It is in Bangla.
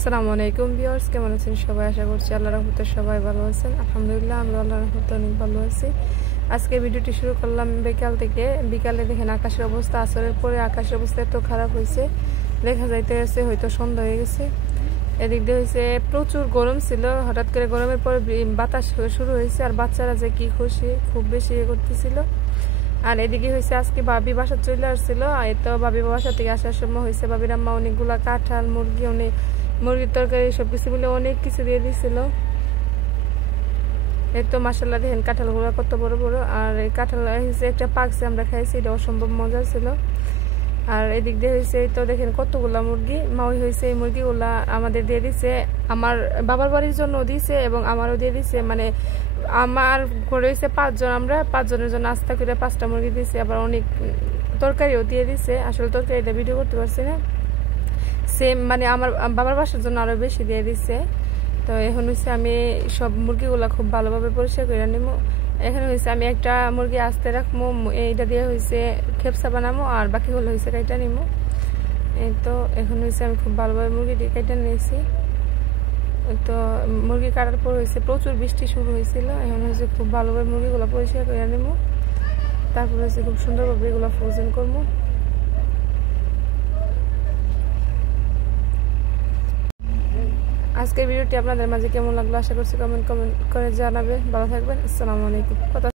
আসসালামু আলাইকুম ভিউয়ার্স, কেমন আছেন সবাই? আশা করছি আল্লাহর রহমতে সবাই ভালো আছেন। আলহামদুলিল্লাহ, আমরা আল্লাহর রহমতে অনেক ভালো আছি। আজকে ভিডিওটি শুরু করলাম বিকাল থেকে। বিকালে দেখেন আকাশের অবস্থা, আসরের পরে আকাশের অবস্থা এত খারাপ হয়েছে, দেখা যাইতেছে হয়তো সন্ধ্যা হয়ে গেছে। এদিক দিয়ে হয়েছে প্রচুর গরম ছিল, হঠাৎ করে গরমের পরে বাতাস শুরু হয়েছে, আর বাচ্চারা যে কি খুশি, খুব বেশি করতেছিল। আর এদিকে হয়েছে আজকে ভাবি বাসা চলে আসছিল। তো ভাবি বাসা থেকে আসার সময় হয়েছে ভাবির আম্মা অনেকগুলা কাঁঠাল, মুরগি, অনেক মুরগির তরকারি সবকিছু মিলে অনেক কিছু দিয়ে দিছিল। এই তো মাসাল্লাহ দেখেন কাঁঠালগুলো কত বড় বড়, আর এই কাঁঠাল হয়েছে একটা পাকছে, আমরা খাইছি, এটা অসম্ভব মজা ছিল। আর এদিক দিয়ে হয়েছে তো দেখেন কতগুলা মুরগি মাউই হয়েছে। এই মুরগিগুলা আমাদের দিয়ে দিছে, আমার বাবার বাড়ির জন্য দিছে এবং আমারও দিয়ে দিছে। মানে আমার ঘরে হয়েছে 5 জন, আমরা 5 জনের জন্য আস্তে করে 5টা মুরগি দিছে, আবার অনেক তরকারিও দিয়ে দিছে। আসলে তরকারিটা ভিডিও করতে পারছি না, সেম মানে আমার বাবার বাসার জন্য আরো বেশি দিয়ে দিচ্ছে। তো এখন হচ্ছে আমি সব মুরগিগুলা খুব ভালোভাবে পরিষ্কার করে নিব। এখানে হয়েছে আমি একটা মুরগি আস্তে রাখবো, এইটা দিয়ে হয়েছে খেপসা বানাবো, আর বাকিগুলো হয়েছে কাইটা নিব। এই তো এখন হয়েছে আমি খুব ভালোভাবে মুরগিটি কাইটা নিয়েছি। তো মুরগি কাটার পর হয়েছে প্রচুর বৃষ্টি শুরু হয়েছিল, এখন হয়েছে খুব ভালোভাবে মুরগিগুলো পরিষ্কার করে নিব, তারপর হয়েছে খুব সুন্দরভাবে এগুলো ফ্রোজেন করবো। আজকের ভিডিওটি আপনাদের মাঝে কেমন লাগলো আশা করছি কমেন্ট করে জানাবে। ভালো থাকবেন। আসসালামু আলাইকুম।